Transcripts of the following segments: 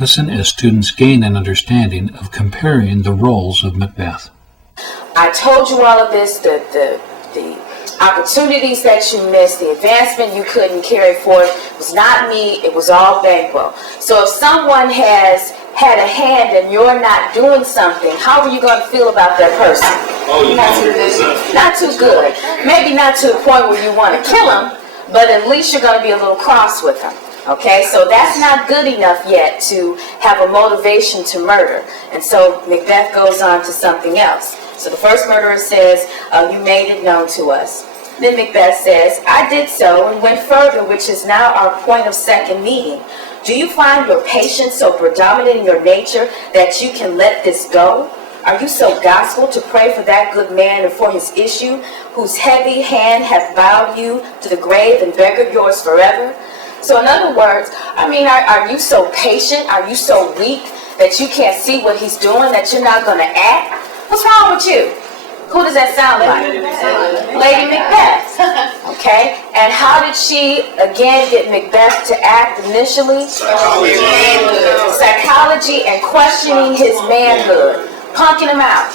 Listen as students gain an understanding of comparing the roles of Macbeth. I told you all of this, the opportunities that you missed, the advancement you couldn't carry forward was not me, it was all Banquo. So if someone has had a hand and you're not doing something, how are you going to feel about that person? Not too good. Maybe not to the point where you want to kill them, but at least you're going to be a little cross with them. Okay, so that's not good enough yet to have a motivation to murder. And so Macbeth goes on to something else. So the first murderer says, you made it known to us. Then Macbeth says, I did so and went further, which is now our point of second meeting. Do you find your patience so predominant in your nature that you can let this go? Are you so gospel to pray for that good man and for his issue, whose heavy hand hath bowed you to the grave and beggared yours forever? So in other words, are you so patient? Are you so weak that you can't see what he's doing, that you're not going to act? What's wrong with you? Who does that sound like? Lady Macbeth. Okay, and how did she, again, get Macbeth to act initially? Psychology and questioning his manhood. Punking him out.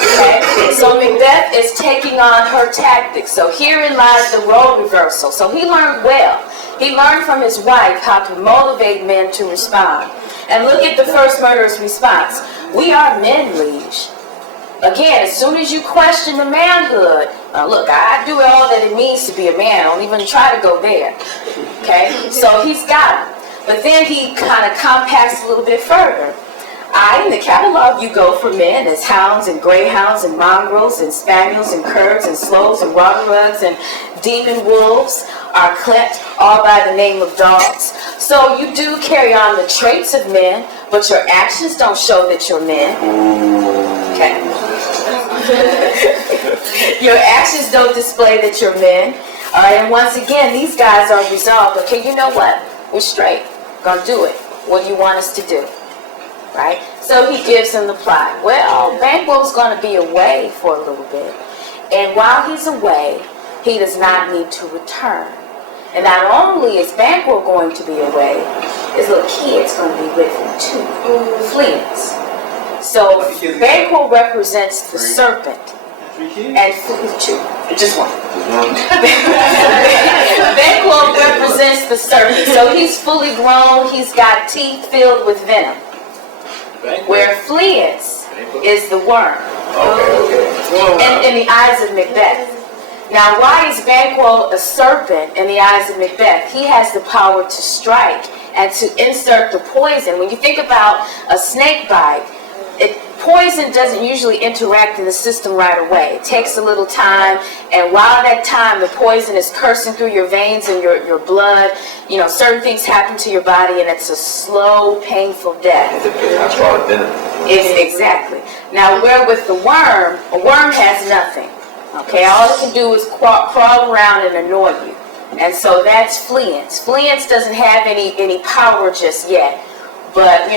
Okay, so Macbeth is taking on her tactics. So herein lies the role reversal. So he learned well. He learned from his wife how to motivate men to respond. And look at the first murderer's response. We are men, liege. Again, as soon as you question the manhood, look, I do all that it means to be a man. Don't even try to go there. Okay, so he's got him. But then he kind of compacts a little bit further. In the catalog you go for men as hounds and greyhounds and mongrels and spaniels and curs and slows and water rugs and demon wolves are clept all by the name of dogs. So you do carry on the traits of men, but your actions don't show that you're men. Okay. Your actions don't display that you're men. All right, and once again, these guys are resolved. Okay, you know what? We're straight. Gonna do it. What do you want us to do? Right? So he gives him the plot. Well, Banquo's going to be away for a little bit. And while he's away, he does not need to return. And not only is Banquo going to be away, his little kid's going to be with him too. Fleas. So Banquo represents the serpent. And two. Just one. Banquo represents the serpent. So he's fully grown. He's got teeth filled with venom. Where Fleance is the worm. In the eyes of Macbeth. Now, why is Banquo a serpent in the eyes of Macbeth? He has the power to strike and to insert the poison. When you think about a snake bite, poison doesn't usually interact in the system right away. It takes a little time, and while that time the poison is coursing through your veins and your blood, certain things happen to your body, and it's a slow, painful death. Exactly. Now, where with the worm, a worm has nothing. Okay, all it can do is crawl around and annoy you. And so that's Fleance. Fleance doesn't have any power just yet, but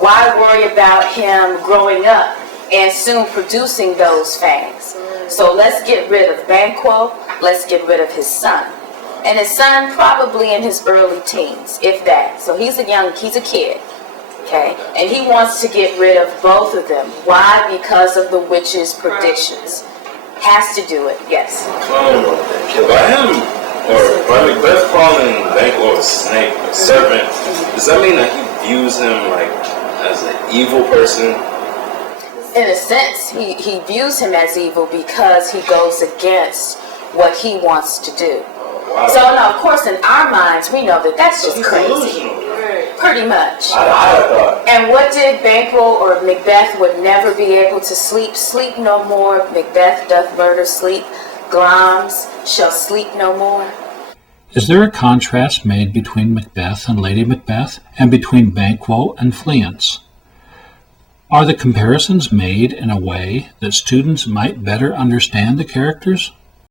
why worry about him growing up and soon producing those fangs? So let's get rid of Banquo. Let's get rid of his son. And his son probably in his early teens, if that. So he's a kid. Okay? And he wants to get rid of both of them. Why? Because of the witch's predictions. Has to do it, yes. By Macbeth calling Banquo a snake, a serpent, does that mean that he views him as an evil person? In a sense, he views him as evil because he goes against what he wants to do. Wow. So now, of course, in our minds, we know that that's just crazy. Pretty much. And what did Banquo or Macbeth would never be able to sleep? Sleep no more. Macbeth doth murder sleep. Glamis shall sleep no more. Is there a contrast made between Macbeth and Lady Macbeth, and between Banquo and Fleance? Are the comparisons made in a way that students might better understand the characters?